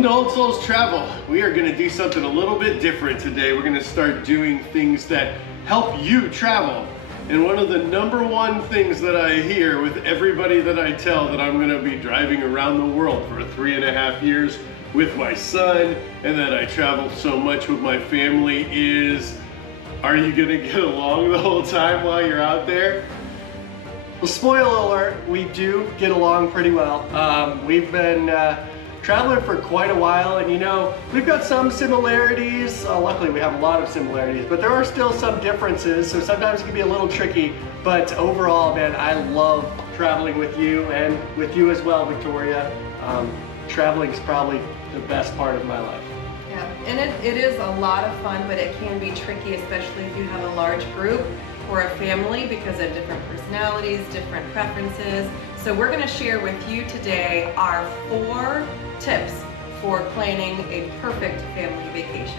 Welcome to Old Souls Travel. We are going to do something a little bit different today. We're going to start doing things that help you travel. And one of the number one things that I hear with everybody that I tell that I'm going to be driving around the world for 3.5 years with my son, and that I travel so much with my family is, are you going to get along the whole time while you're out there? Well, spoiler alert, we do get along pretty well. We've been traveling for quite a while, and you know, we've got some similarities. Luckily, we have a lot of similarities, but there are still some differences, so sometimes it can be a little tricky. But overall, man, I love traveling with you and with you as well, Victoria. Traveling is probably the best part of my life. Yeah, and it is a lot of fun, but it can be tricky, especially if you have a large group or a family, because of different personalities, different preferences. So we're going to share with you today our 4 tips for planning a perfect family vacation.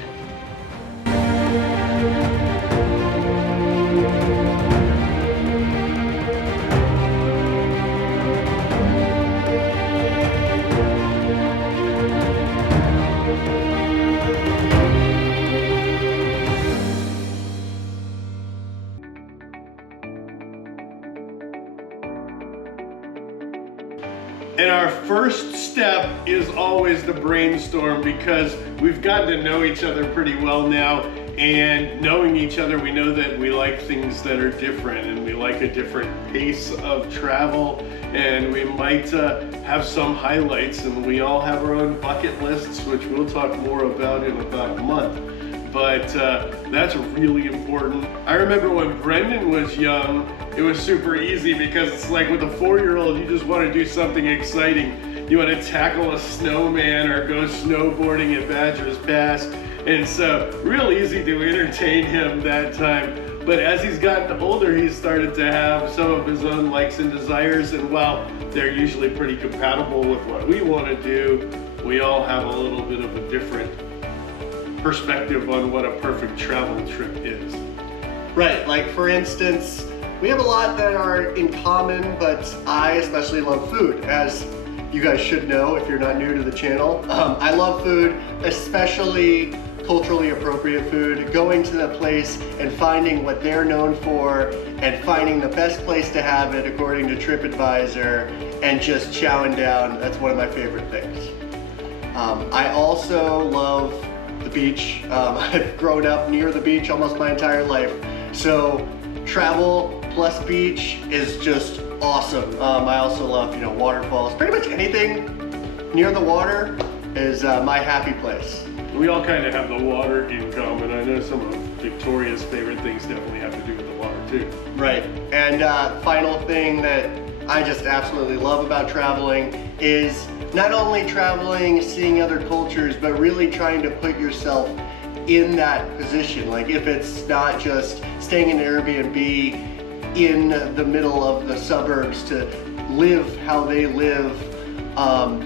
And our first step is always the brainstorm, because we've gotten to know each other pretty well now, and knowing each other, we know that we like things that are different, and we like a different pace of travel, and we might have some highlights, and we all have our own bucket lists, which we'll talk more about in about a month. But that's really important. I remember when Brendan was young, it was super easy, because it's like with a 4-year-old, you just want to do something exciting. You want to tackle a snowman or go snowboarding at Badger's Pass. And so real easy to entertain him that time. But as he's gotten older, he's started to have some of his own likes and desires. And while they're usually pretty compatible with what we want to do, we all have a little bit of a different perspective on what a perfect travel trip is. Right, like for instance, we have a lot that are in common, but I especially love food, as you guys should know if you're not new to the channel. I love food, especially culturally appropriate food. Going to the place and finding what they're known for and finding the best place to have it according to TripAdvisor and just chowing down, that's one of my favorite things. I also love the beach. I've grown up near the beach almost my entire life, so travel plus beach is just awesome. I also love, you know, waterfalls. Pretty much anything near the water is my happy place. We all kind of have the water in common. I know some of Victoria's favorite things definitely have to do with the water too. Right, and final thing that I just absolutely love about traveling is not only traveling, seeing other cultures, but really trying to put yourself in that position. Like if it's not just staying in an Airbnb in the middle of the suburbs, to live how they live,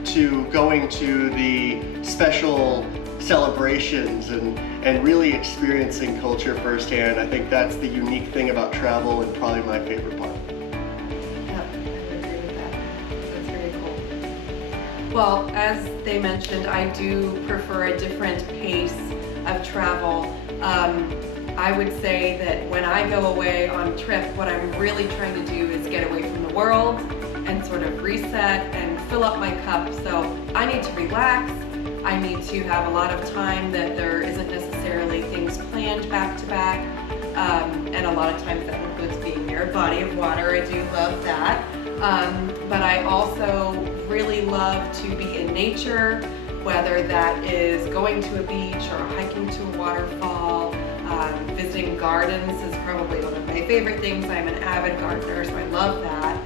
to going to the special celebrations and really experiencing culture firsthand. I think that's the unique thing about travel and probably my favorite part. Yeah, I would agree with that. That's very cool. Well, as they mentioned, I do prefer a different pace of travel. I would say that when I go away on a trip, what I'm really trying to do is get away from the world and sort of reset and fill up my cup. So I need to relax. I need to have a lot of time that there isn't necessarily things planned back to back. And a lot of times that includes being near a body of water. I do love that. But I also really love to be in nature, whether that is going to a beach or hiking to a waterfall. Visiting gardens is probably one of my favorite things. I'm an avid gardener, so I love that.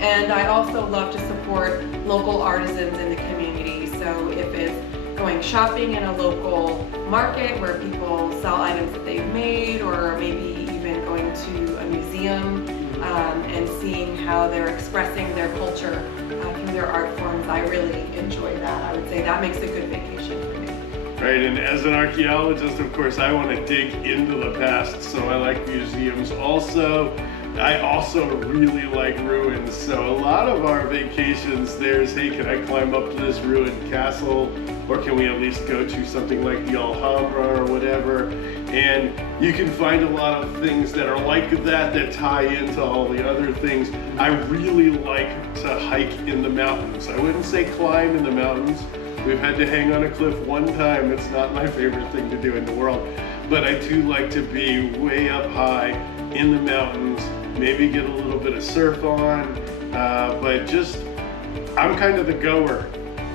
And I also love to support local artisans in the community. So if it's going shopping in a local market where people sell items that they've made, or maybe even going to a museum and seeing how they're expressing their culture through their art forms, I really enjoy that. I would say that makes a good vacation for me. Right, and as an archaeologist, of course, I want to dig into the past, so I like museums also. I also really like ruins, so a lot of our vacations there's, hey, can I climb up to this ruined castle, or can we at least go to something like the Alhambra or whatever, and you can find a lot of things that are like that tie into all the other things. I really like to hike in the mountains. I wouldn't say climb in the mountains. We've had to hang on a cliff one time. It's not my favorite thing to do in the world, but I do like to be way up high in the mountains, maybe get a little bit of surf on, but just, I'm kind of the goer.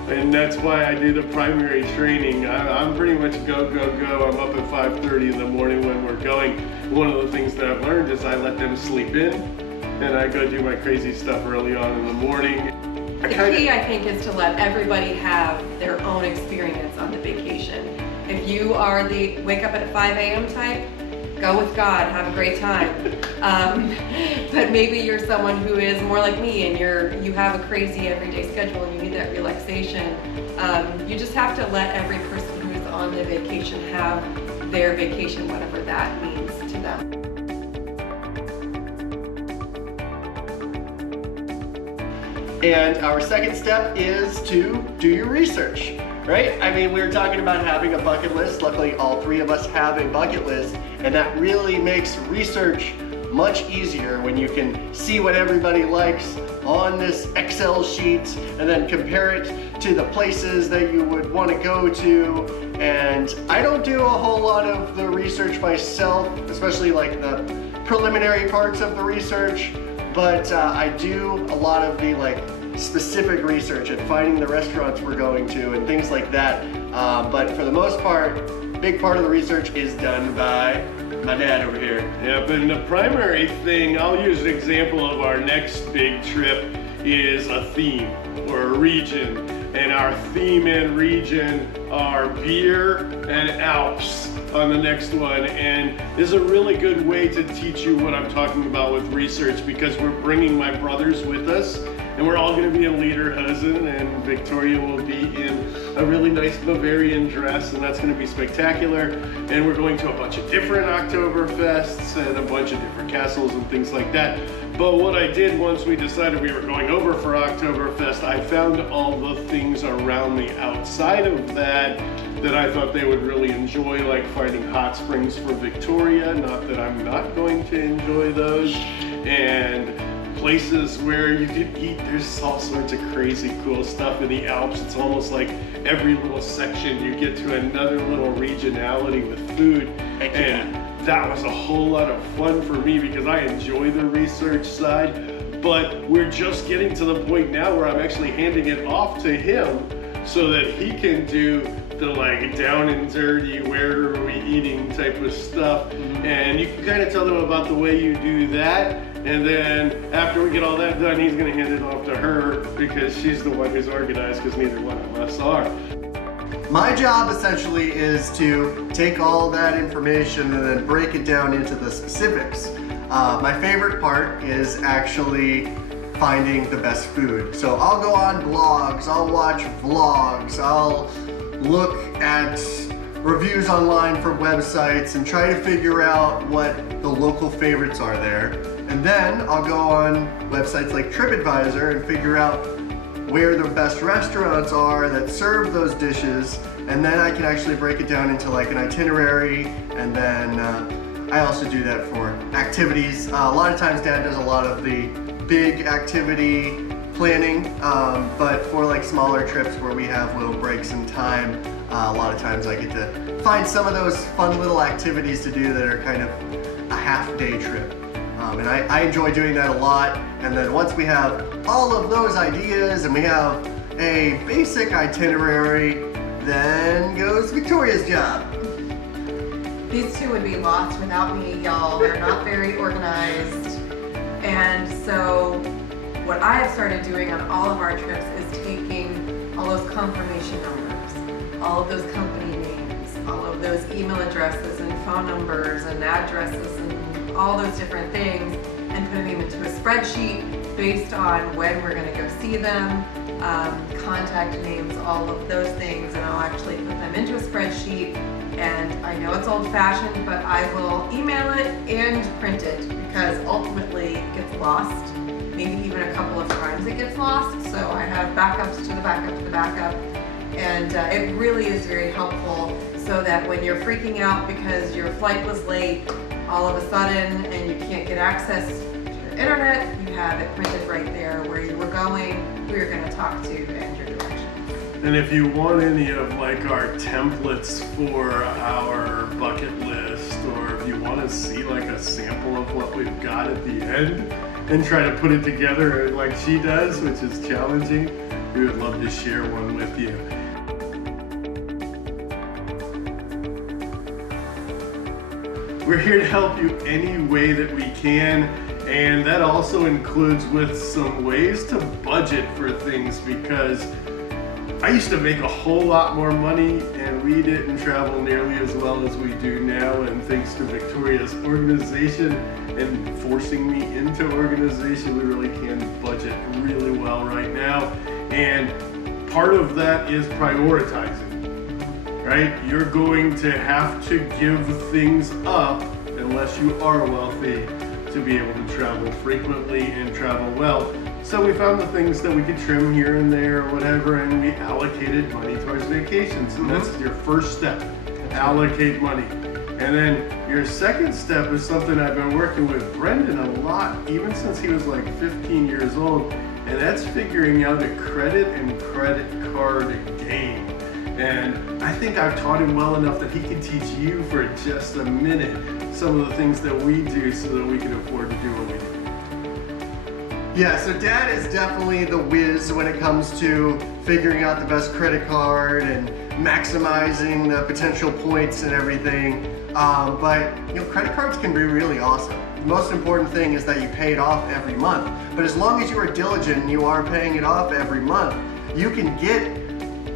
And that's why I do the primary training. I'm pretty much go, go, go. I'm up at 5:30 in the morning when we're going. One of the things that I've learned is I let them sleep in, and I go do my crazy stuff early on in the morning. The key, I think, is to let everybody have their own experience on the vacation. If you are the wake up at 5 a.m. type, go with God, have a great time. But maybe you're someone who is more like me and you have a crazy everyday schedule and you need that relaxation. You just have to let every person who's on the vacation have their vacation, whatever that means to them. And our second step is to do your research, right? I mean, we were talking about having a bucket list. Luckily, all three of us have a bucket list, and that really makes research much easier when you can see what everybody likes on this Excel sheet and then compare it to the places that you would want to go to. And I don't do a whole lot of the research myself, especially like the preliminary parts of the research, but I do a lot of the like specific research and finding the restaurants we're going to and things like that. But for the most part, big part of the research is done by my dad over here. Yeah, but the primary thing, I'll use an example of our next big trip is a theme or a region. And our theme and region are beer and Alps on the next one. And this is a really good way to teach you what I'm talking about with research, because we're bringing my brothers with us. And we're all going to be in lederhosen, and Victoria will be in a really nice Bavarian dress, and that's going to be spectacular. And we're going to a bunch of different Oktoberfests and a bunch of different castles and things like that. But what I did once we decided we were going over for Oktoberfest, I found all the things around the outside of that I thought they would really enjoy, like finding hot springs for Victoria. Not that I'm not going to enjoy those. And places where you can eat. There's all sorts of crazy cool stuff in the Alps. It's almost like every little section you get to another little regionality with food. And that was a whole lot of fun for me because I enjoy the research side, but we're just getting to the point now where I'm actually handing it off to him so that he can do the like down and dirty, where are we eating type of stuff. And you can kind of tell them about the way you do that. And then after we get all that done, he's going to hand it off to her because she's the one who's organized, because neither one of us are. My job essentially is to take all that information and then break it down into the specifics. My favorite part is actually finding the best food. So I'll go on blogs, I'll watch vlogs, I'll look at reviews online from websites and try to figure out what the local favorites are there. And then I'll go on websites like TripAdvisor and figure out where the best restaurants are that serve those dishes, and then I can actually break it down into like an itinerary. And then I also do that for activities. A lot of times Dad does a lot of the big activity planning, but for like smaller trips where we have little breaks in time, a lot of times I get to find some of those fun little activities to do that are kind of a half-day trip. And I enjoy doing that a lot. And then once we have all of those ideas and we have a basic itinerary, then goes Victoria's job. These two would be lost without me, y'all. They're not very organized. And so what I have started doing on all of our trips is taking all those confirmation numbers, all of those company names, all of those email addresses and phone numbers and addresses and all those different things, and putting them into a spreadsheet based on when we're going to go see them, contact names, all of those things, and I'll actually put them into a spreadsheet. And I know it's old-fashioned, but I will email it and print it, because ultimately lost. Maybe even a couple of times it gets lost. So I have backups to the backup to the backup. And it really is very helpful so that when you're freaking out because your flight was late all of a sudden and you can't get access to the internet, you have it printed right there where you were going, who you're going to talk to, and your directions. And if you want any of like our templates for our bucket list, or if you want to see like a sample of what we've got at the end and try to put it together like she does, which is challenging, we would love to share one with you. We're here to help you any way that we can, and that also includes with some ways to budget for things, because I used to make a whole lot more money and we didn't travel nearly as well as we do now, and thanks to Victoria's organization and forcing me into organization, we really can budget really well right now. And part of that is prioritizing. Right? You're going to have to give things up unless you are wealthy to be able to travel frequently and travel well. So we found the things that we could trim here and there or whatever, and we allocated money towards vacations. And that's your first step, allocate money. And then your second step is something I've been working with Brendan a lot, even since he was like 15 years old, and that's figuring out a credit and credit card game. And I think I've taught him well enough that he can teach you for just a minute some of the things that we do so that we can afford to do what we do. Yeah, so Dad is definitely the whiz when it comes to figuring out the best credit card and maximizing the potential points and everything. But credit cards can be really awesome. The most important thing is that you pay it off every month. But as long as you are diligent and you are paying it off every month, you can get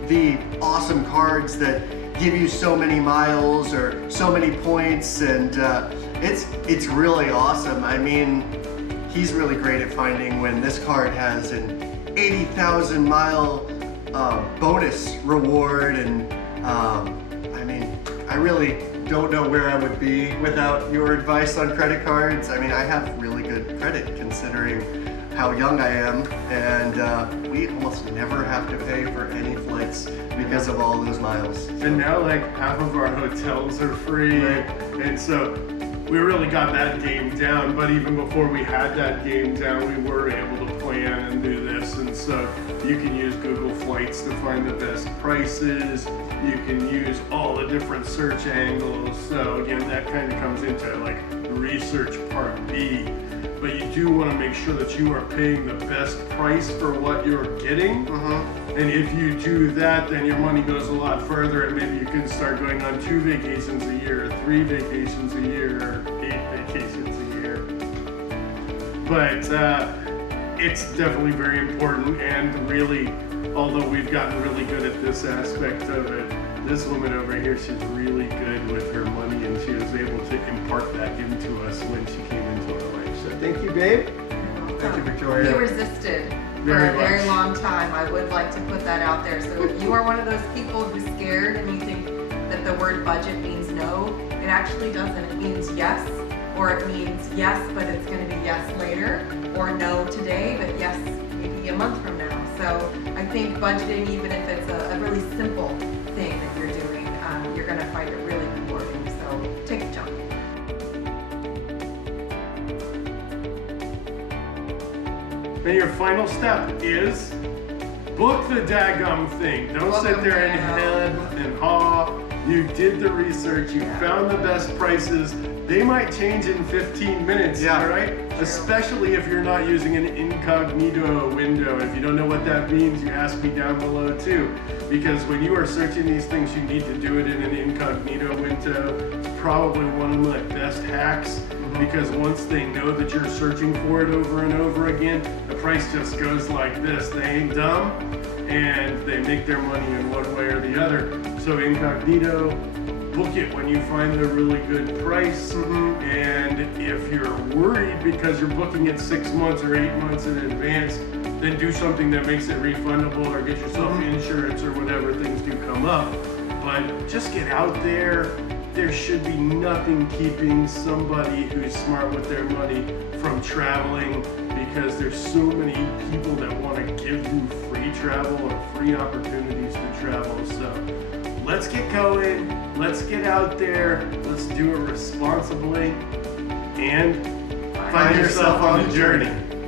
the awesome cards that give you so many miles or so many points, and it's really awesome. I mean, he's really great at finding when this card has an 80,000 mile bonus reward, and I mean, I really don't know where I would be without your advice on credit cards. I mean, I have really good credit considering how young I am, and we almost never have to pay for any flights because of all those miles. And now like half of our hotels are free, Right. and so we really got that game down. But even before we had that game down, we were able to plan and do this. And so you can use Google Flights to find the best prices. You can use all the different search angles. So again, that kind of comes into like research part B. But you do want to make sure that you are paying the best price for what you're getting. And if you do that, then your money goes a lot further, and maybe you can start going on 2 vacations a year, 3 vacations a year, or 8 vacations a year. But it's definitely very important, and really, although we've gotten really good at this aspect of it, this woman over here, she's really good with her money, and she was able to impart that into us when she came into our life. So thank you, babe. Thank you, Victoria. He resisted for Very a very much. long time. I would like to put that out there. So if you are one of those people who's scared and you think that the word budget means no, it actually doesn't. It means yes, or it means yes, but it's going to be yes later, or no today, but yes maybe a month from now. So I think budgeting, even if it's a really simple thing that you're doing, you're going to find it really rewarding. So take a jump. And your final step is book the daggum thing. Don't Book sit them there and down. head and haw. You did the research, you found the best prices. They might change in 15 minutes, Yeah. all right? Especially if you're not using an incognito window. If you don't know what that means, you ask me down below too. Because when you are searching these things, you need to do it in an incognito window. It's probably one of my best hacks, because once they know that you're searching for it over and over again, the price just goes like this. They ain't dumb, and they make their money in one way or the other. So incognito, book it when you find a really good price. And if you're worried because you're booking it 6 months or 8 months in advance, then do something that makes it refundable, or get yourself insurance or whatever things do come up. But just get out there. there should be nothing keeping somebody who's smart with their money from traveling, because there's so many people that want to give you free travel or free opportunities to travel. So let's get going, let's get out there, let's do it responsibly, and find yourself on the journey.